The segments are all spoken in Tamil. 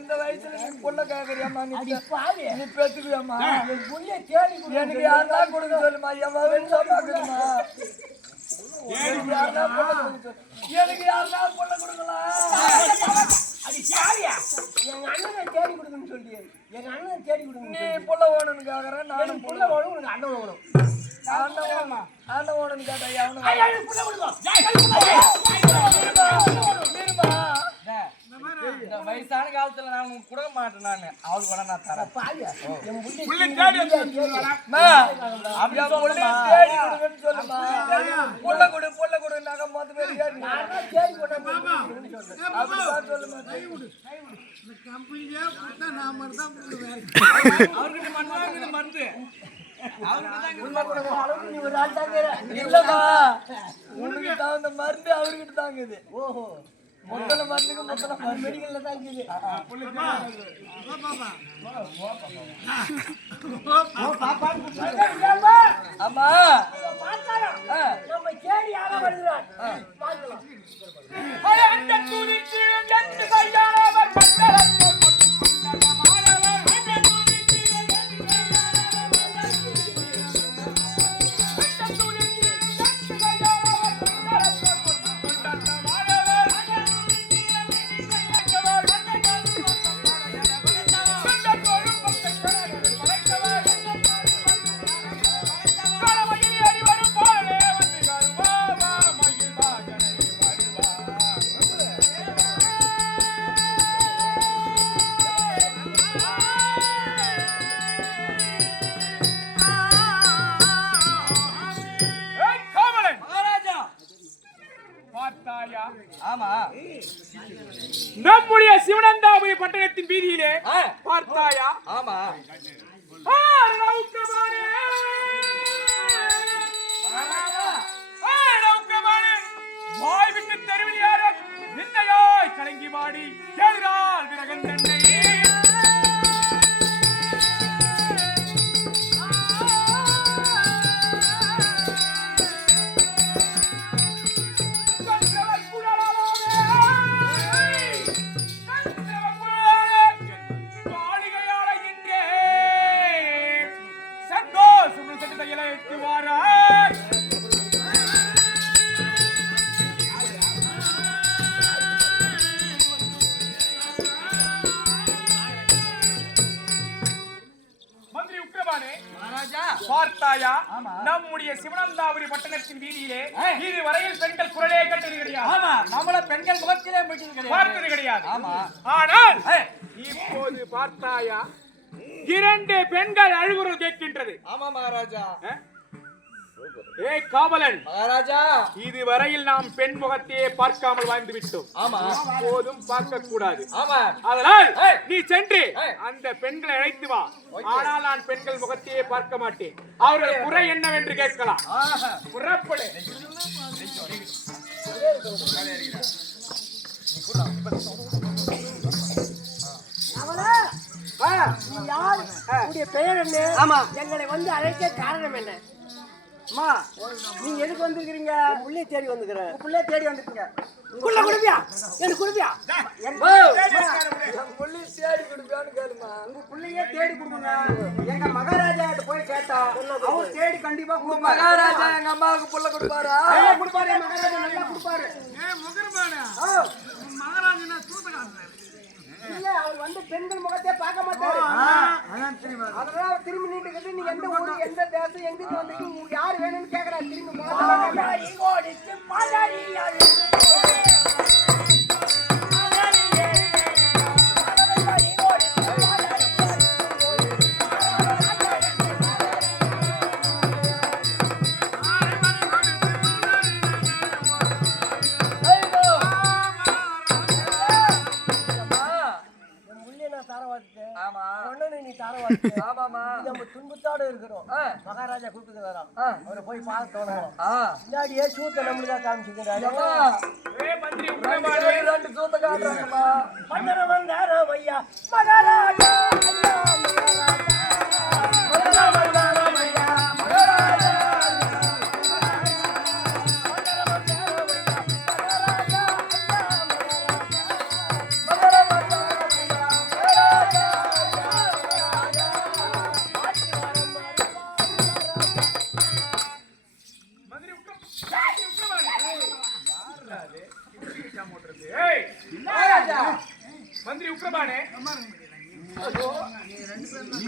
இந்த வயசுல நீ புள்ள கேக்குறியம்மா நீ பெத்துக்குவியம்மா எனக்கு யாருன்னா கொடுக்க சொல்லுமா என் சொன்னாக்குதுமா எனக்கு யாருன்னா புள்ள கொடுக்கலாம் எங்க அண்ணனை தேடி கொடுக்கணும்னு சொல்லி எங்க அண்ணனை தேடி கொடுக்கணும் நீ புள்ள வேணும்னு கேக்குறேன் நானும் புள்ள வேணும் உனக்கு அண்ணன் வேணும் அண்ணன் வேணும்னு கேட்டா புள்ள கொடுக்கும் வயசான காலத்துல நான் உனக்கு கொடுக்க மாட்டேன் நானு அவளுக்கு வேணா நான் தரேன் புள்ள கொடு புள்ள கொடு நாங்க மொத்த பேர் அவர்கிட்ட மருந்து இல்லம்மா உனக்கு தகுந்த மருந்து அவர்கிட்ட தாங்குது. ஓஹோ மொத்தல மருந்துக்கு மொத்தல மெடிக்கல்ல தான் இருக்குது. ஆமா நம்ம தேடி யாரா வருகிறான் பார்க்கலாம். நம்முடைய சிவனந்தாபுரி பட்டணத்தின் வீதியிலே பார்த்தாயா? ஆமா வாய் விட்டு தெருவிலியார நிந்தையாய் கலங்கி வாடி கேளால் விரகன் தன்னை பார்த்தாயா? நம்முடைய சிவனந்தாபுரி பட்டணத்தின் வீதியிலே இதுவரையில் பெண்கள் குரலே கேட்டது கிடையாது. ஆமா நம்மள பெண்கள் முகத்திலே பார்த்தது கிடையாது. ஆமா ஆனால் இப்போது பார்த்தாயா? 2 பெண்கள் அழுகுரல் கேட்கின்றது. ஆமா மகாராஜா. ஏய் காவலன் மகாராஜா, இதுவரையில் நாம் பெண் முகத்தையே பார்க்காமல் வாழ்ந்து விட்டோம். ஆமா போதும் பார்க்க கூடாது. ஆமா அதனால் நீ சென்று அந்த பெண்களை அழைத்து வா. ஆனால் நான் பெண்கள் முகத்தையே பார்க்க மாட்டேன். அவர்கள் குறை என்னவென்று கேட்கலாம். புறப்படு. பெயர் என்ன? ஆமா எங்களை வந்து அழைக்க காரணம் என்ன? அம்மா நீங்க எதுக்கு வந்திருக்கீங்க? புள்ளைய தேடி வந்துக்கிறேன். புள்ளைய தேடி வந்துருக்கீங்க. புள்ள குடுப்பியா? எனக்கு குடுப்பியா? புள்ளைய தேடி கொடுப்பியான்னு கேளுமா. உங்க புள்ளையே தேடி கொடுங்க. எங்க மகாராஜா கிட்ட போய் கேட்டா அவர் தேடி கண்டிப்பா கொடுப்பாரு. மகாராஜா எங்க அம்மாவுக்கு புள்ள கொடுப்பாரா? கொடுப்பாரு. மகாராஜா நல்லா கொடுப்பாரு. மகாராஜா சூத்தகாரன் இல்ல, அவர் வந்து பெண்கள் முகத்தை பார்க்க மாட்டாரு. அதனால அவர் திரும்பி நின்று கேட்டு நீ எந்த ஊரு, எந்த தேசம், எங்கிருந்து வந்திருக்கீங்க, உங்களுக்கு யாரு வேணும்னு கேக்குறாரு. திரும்பி துன்பத்தோட இருக்கிறோம். மகாராஜா கூப்பிட்டு வரோம் ஆ. அவரை போய் பார்த்தோம் ஆ. முன்னாடியே சூத்த நம்மளுக்கா காமிச்சுக்கிறாரு ஏம்மா, ஏய் மந்திரி உக்கிரபாணி ரெண்டு சூத்த காட்டுறாங்கம்மா. மன்னரம் வந்தாரம் ஐயா மகாராஜா ஐயா மகாராஜா மந்திரி உக்கிரபாணி யாரா அது இப்படி சாம ஓட்டுறது ஏய் மகாராஜா. மந்திரி உக்கிரபாணி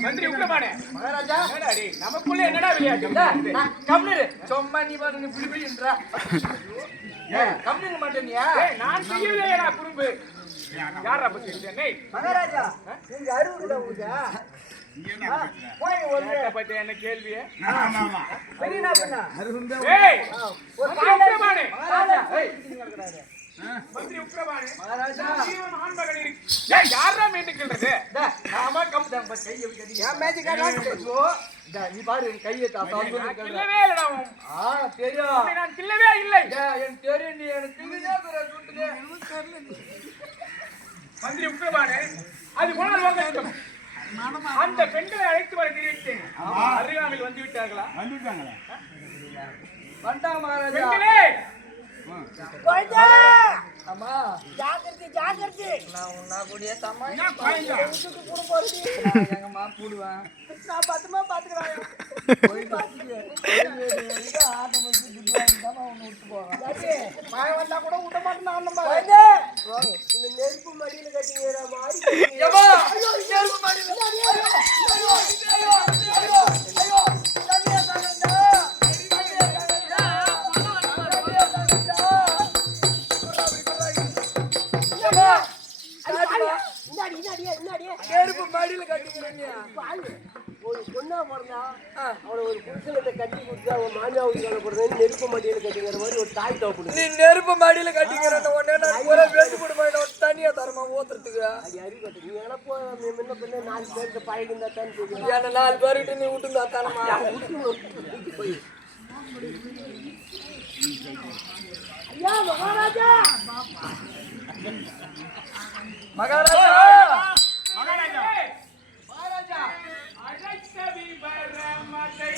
மந்திரி உக்கிரபாணி மகாராஜா. என்னடா டேய் நமக்குள்ள என்னடா விளையாட்டு டேய், நான் கம்முனு. சும்மா நீ பாட்டு நீ புடி புடின்றா. ஏய், கம்முனு மாட்டேனியா? ஏய் நான் செய்யலையேடா குறும்பு யாரா பத்தி டேய் மகாராஜா நீங்க அருவுடா உங்களுக்கு போய் ஒண்ணு என்னடா பத்தி என்ன கேள்வி பெரியனா பண்ணா ஏய் ஒரு மந்திரி உக்கிரபாணி மகாராஜா. ஏய், மந்திரி உக்கிரபாணி மகாராஜா. ஜீவன் ஆண்மகன் இருக்கு ஏய் யாரா மீட்டுக்கிறது டேய், நாம கம்முதான் பா, கையை வைக்காதீங்க. ஏன் மேஜிக் காட்டுறாங்க ஐயோ, டேய், நீ பாரு என் கையை தாத்தா வந்து நான் நிக்கிறேன். கிள்ளவே இல்லடா உன் தெரியும். உன்னை நான் கிள்ளவே இல்லை டேய், எனக்கு தெரியும் நீ எனக்கு திங்குதே பிற சுட்டுதே. மந்திரி உக்கிரபாணி அது போனால் வாங்க அந்த பெண்களை அழைத்து வர தெரிவித்தேன் அருகாமையில் வந்து விட்டார்களா வந்துட்டாங்க மகாராஜா. பெண்களே கோயிந்தா ஆமா, ஜாகிரதை ஜாகிரதை நான் உன்னா கூடயே தம்மா விட்டுட்டு கூட போறடி எங்கம்மா போடுவேன். நான் பத்திரமா பாத்துக்கிறேன் போய் பாத்துக்க. ஆட்டம் வச்சு துட்டு வாங்கி தானே ஒன்று விட்டு போவேன். சரி மழை வந்தா கூட விட மாட்டேன் அண்ணன் கோயிந்தா இந்த நெருப்பு மடியில கட்டிங்கிற மாதிரி ஏம்மா, நெருப்பு மாடியில. ஐயோ, ஐயோ, ஐயோ, ஐயோ, ஐயோ, தண்ணியை தாங்கண்டா. தண்ணியை தாங்கண்டா. தண்ணியை தாங்கண்டா. ஏம்மா, காட்டுமா. இன்னாடியே நெருப்பு மாடியில கட்டிக்கிறேன். ஒரு பொண்ணா பிறந்தா அவளை ஒரு புருஷனத்தை கட்டி கொடுத்தா அவன் மாஞ்சாவுக்கு வேலை போடுறேன் நெருப்பு மடியில கட்டிங்கிற மாதிரி ஒரு தாய் தோப்பிடுது நீ நெருப்பு மாடியில கட்டிக்கிறேன் உடனே நான் ஒரு வெட்டு போடுமா தண்ணியா தரமா ஊத்துறதுக்கு. அது அறிவு நீ எனப்போ முன்ன பின்ன 4 பேருக்கு பழகிருந்தா தான் தெரியும் என்ன 4 பேருக்கிட்ட நீ விட்டுந்தா தானமா. போய் ஐயா மகாராஜா மகாராஜா. மகாராஜா மகாராஜா. அழைத்தவி வரமதை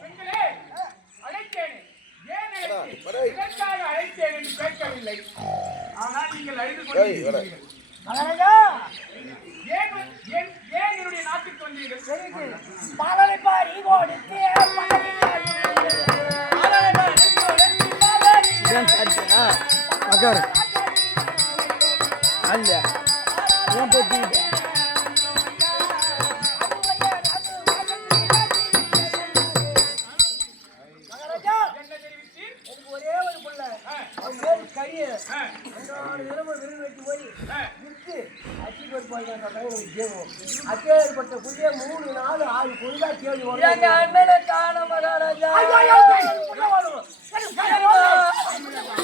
பெண்களே அழைத்தேன் ஏன் அழைத்தேன் எதற்காக அழைத்தேன் என்று கேட்கவில்லை ஆனால் நீங்கள் அழைத்து கொண்டிருக்கிறீர்கள் மகாராஜா ஏன் ஏன் ஏன் என்னுடைய நாட்டுக்கு வந்தீர்கள் பாலனை பாரி ஓடித்தே மகாராஜா என்ன தெரிவித்தீர் எனக்கு ஒரே ஒரு புள்ள அவன் பேரு கரிய ஆ, அந்த நிலம விருது வெட்டி போய் ஆ. விட்டு அச்சி போய் எனக்கு ஜீவம் அப்பேற்பட்ட புள்ளிய 3 4 6 பொழுதா தேடி எங்க வரும் அண்ணனை காண மகாராஜா. ஐயோ, ஐயோ, ஐயோ, ஐயோ, ஐயோ, ஐயோ, ஐயோ, ஐயோ, ஐயோ, ஐயோ, ஐயோ,